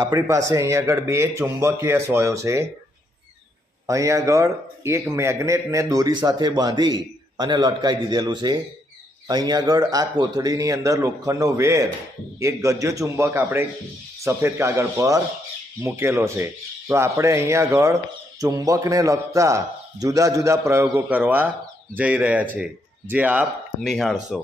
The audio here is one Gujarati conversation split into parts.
આપણી પાસે અહીંયા આગળ બે ચુંબકીય સોયો છે. અહીંયા આગળ એક મેગ્નેટને દોરી સાથે બાંધી અને લટકાવી દીધેલું છે. અહીંયા આગળ આ કોથળીની અંદર લોખંડનો વેર એક ગજ્જો ચુંબક આપણે સફેદ કાગળ પર મૂકેલો છે. તો આપણે અહીંયા આગળ ચુંબકને લગતા જુદા જુદા પ્રયોગો કરવા જઈ રહ્યા છે, જે આપ નિહાળશો.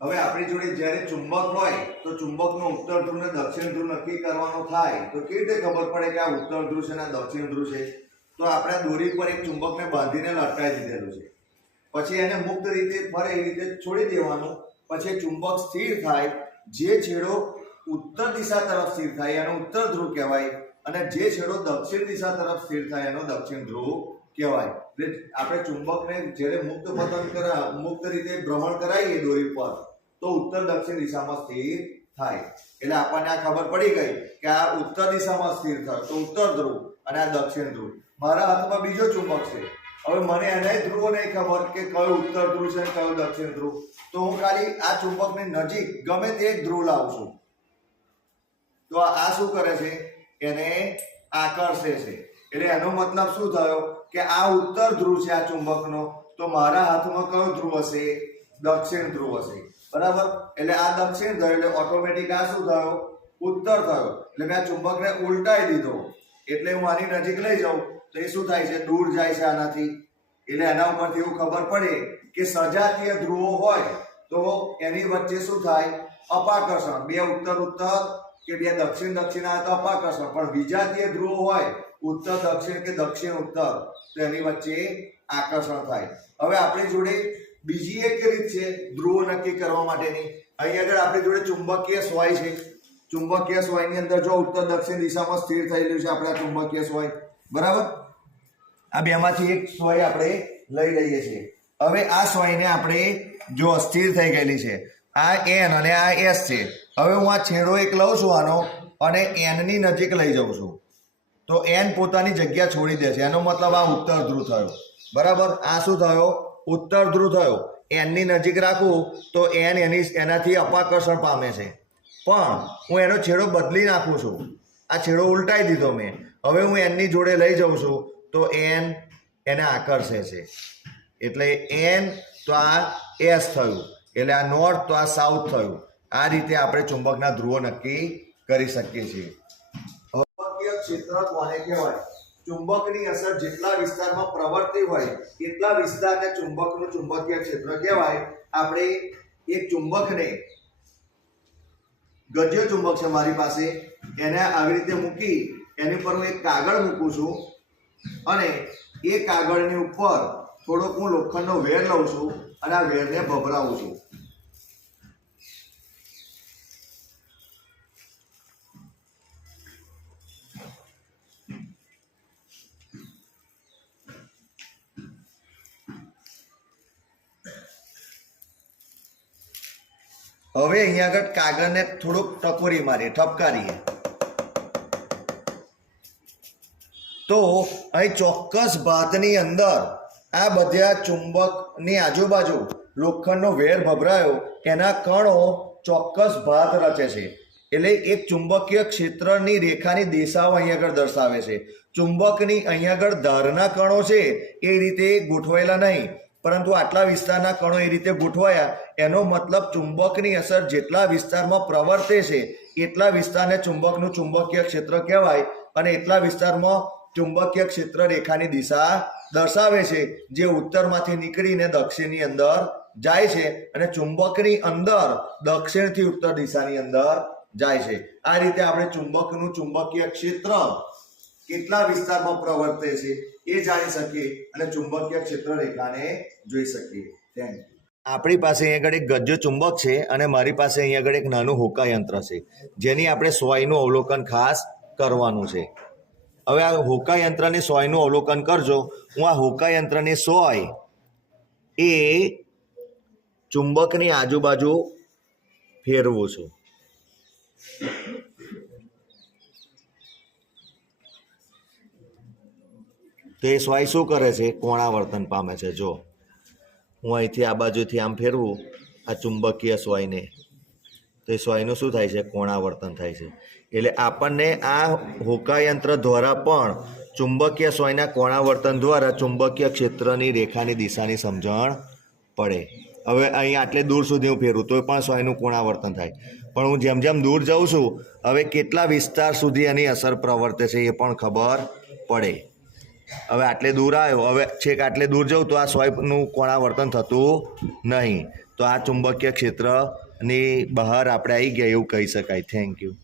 હવે આપણી જોડે જ્યારે ચુંબક હોય તો ચુંબકનો ઉત્તર ધ્રુવ ને દક્ષિણ ધ્રુવ નક્કી કરવાનો થાય તો કેવી રીતે ખબર પડે કે આ ઉત્તર ધ્રુવ છે ને દક્ષિણ ધ્રુવ છે? તો આપણે દોરી પર એક ચુંબકને બાંધીને લટકાવી દીધેલું છે. પછી એને મુક્ત રીતે ફરે એ રીતે છોડી દેવાનું. પછી ચુંબક સ્થિર થાય. જે છેડો ઉત્તર દિશા તરફ સ્થિર થાય એનો ઉત્તર ધ્રુવ કહેવાય, અને જે છેડો દક્ષિણ દિશા તરફ સ્થિર થાય એનો દક્ષિણ ધ્રુવ કહેવાય. એટલે આપણે ચુંબકને જ્યારે મુક્ત રીતે ભ્રમણ કરાવીએ દોરી પર તો ઉત્તર દક્ષિણ દિશામાં સ્થિર થાય. એટલે આપણને આ ખબર પડી ગઈ કે આ ઉત્તર દિશામાં સ્થિર થાય તો ઉત્તર ધ્રુવ અને આ દક્ષિણ ધ્રુવ. મારા હાથમાં બીજો ચુંબક છે. હવે મને એના ધ્રુવો નહીં ખબર કે કયો ઉત્તર ધ્રુવ છે કયો દક્ષિણ ધ્રુવ. તો હું ખાલી આ ચુંબકની નજીક ગમે તે એક ધ્રુવ લાવું છું તો આ શું કરે છે? એને આકર્ષે છે. એટલે એનો મતલબ શું થયો કે આ ઉત્તર ધ્રુવ છે આ ચુંબકનો, તો મારા હાથમાં કયો ધ્રુવ હશે? દક્ષિણ ધ્રુવ હશે. બરાબર? એટલે આ દક્ષિણ થયો એટલે ઓટોમેટિક આ શું થયો? ઉત્તર થયો. એટલે મેં આ ચુંબકને ઉલટાઈ દીધો. એટલે હું આની નજીક લઈ જાઉં તો એ શું થાય છે? દૂર જાય છે આનાથી. એટલે એના ઉપરથી એવું ખબર પડે કે સજાતીય ધ્રુવો હોય તો એની વચ્ચે શું થાય? અપાકર્ષણ. બે ઉત્તર ઉત્તર કે બે દક્ષિણ દક્ષિણ આવે તો અપાકર્ષણ, પણ વિજાતીય ધ્રુવો હોય ઉત્તર દક્ષિણ કે દક્ષિણ ઉત્તર તો એની વચ્ચે આકર્ષણ થાય. હવે આપણી જોડે બીજી એક રીત છે ધ્રુવો નક્કી કરવા માટેની. અહીં આગળ આપણી જોડે ચુંબકીય સોય છે. ચુંબકીય સોયની અંદર જો ઉત્તર દક્ષિણ દિશામાં સ્થિર થયેલું છે આપણે ચુંબકીય સોય. બરાબર? આ બેમાંથી એક સોય આપણે લઈ લઈએ છીએ. હવે આ સોયને આપણે જો અસ્થિર થઈ ગયેલી છે, આ એન અને આ એસ છે. હવે હું આ છેડો એક લઉં છું આનો અને એનની નજીક લઈ જાઉં છું તો એન પોતાની જગ્યા છોડી દે છે. એનો મતલબ આ ઉત્તર ધ્રુવ થયો. બરાબર? આ શું થયો? ઉત્તર ધ્રુવ થયો. એનની નજીક રાખું તો એન એનાથી અપાકર્ષણ પામે છે, પણ હું એનો છેડો બદલી નાખું છું. આ છેડો ઉલટાઈ દીધો મેં. હવે હું એનની જોડે લઈ જાઉં છું તો એન એને આકર્ષે છે. એટલે એન તો આ એસ થયું, એટલે આ નોર્થ તો આ સાઉથ થયું. આ રીતે આપણે ચુંબકના ધ્રુવો નક્કી કરી શકીએ છીએ. ચુંબકીય ક્ષેત્ર કોને કહેવાય? ચુંબકની અસર જેટલા વિસ્તારમાં પ્રવર્તી હોય એટલા વિસ્તારને ચુંબકનું ચુંબકીય ક્ષેત્ર કહેવાય. આપણે એક ચુંબકને ગજ્ય ચુંબક છે મારી પાસે, એને આવી રીતે મૂકી એની ઉપર હું એક કાગળ મૂકું છું અને એ કાગળની ઉપર થોડોક હું લોખંડનો વેર લઉં છું અને આ વેરને ભભરાવું છું. હવે અહીંયા આગળ કાગળને થોડુંક ટકોરી મારીએ, ઠપકારીએ તો અહીં ચોક્કસ ભાતની અંદર આ બધા ચુંબકની આજુબાજુ લોખંડનો વેર ભભરાયો, એના કણો ચોક્કસ ભાત રચે છે. એટલે એક ચુંબકીય ક્ષેત્રની રેખાની દિશાઓ અહીંયા આગળ દર્શાવે છે. ચુંબકની અહીંયા આગળ ધારના કણો છે એ રીતે ગોઠવાયેલા નહીં, પરંતુ આટલા વિસ્તારના કણો એ રીતે ગોઠવાયા. એનો મતલબ ચુંબકની અસર જેટલા વિસ્તારમાં પ્રવર્તે છે એટલા વિસ્તારને ચુંબકનું ચુંબકીય ક્ષેત્ર કહેવાય, અને એટલા વિસ્તારમાં ચુંબકીય ક્ષેત્ર રેખાની દિશા દર્શાવે છે, જે ઉત્તરમાંથી નીકળીને દક્ષિણની અંદર જાય છે અને ચુંબકની અંદર દક્ષિણથી ઉત્તર દિશાની અંદર જાય છે. આ રીતે આપણે ચુંબકનું ચુંબકીય ક્ષેત્ર કેટલા વિસ્તારમાં પ્રવર્તે છે એ જાણી શકીએ અને ચુંબકીય ક્ષેત્ર રેખાને જોઈ શકીએ. Thank you. આપણી પાસે અહીં આગળ એક ગજ્જો ચુંબક છે અને મારી પાસે અહીં આગળ એક નાનું હોકા યંત્ર છે, જેની આપણે સોયનું અવલોકન ખાસ કરવાનું છે. હવે આ હોકા યંત્રની સોયનું અવલોકન કરજો. હું આ હોકા યંત્રની સોય એ ચુંબકની આજુબાજુ ફેરવું છું. તો એ સોય શું કરે છે? કોણાવર્તન પામે છે. જો હું અહીંથી આ બાજુથી આમ ફેરવું આ ચુંબકીય સોયને તો એ સોયનું શું થાય છે? કોણાવર્તન થાય છે. એટલે આપણને આ હોકાયંત્ર દ્વારા પણ ચુંબકીય સોયના કોણાવર્તન દ્વારા ચુંબકીય ક્ષેત્રની રેખાની દિશાની સમજણ પડે. હવે અહીં આટલે દૂર સુધી હું ફેરું તો પણ સોયનું કોણાવર્તન થાય, પણ હું જેમ જેમ દૂર જાઉં છું હવે કેટલા વિસ્તાર સુધી એની અસર પ્રવર્તે છે એ પણ ખબર પડે. હવે આટલે દૂર આવ્યો, હવે છેક આટલે દૂર જાઉં તો આ સોયનું કોણાવર્તન થતું નહીં, તો આ ચુંબકીય ક્ષેત્રની બહાર આપણે આવી ગયા એવું કહી શકાય. Thank you.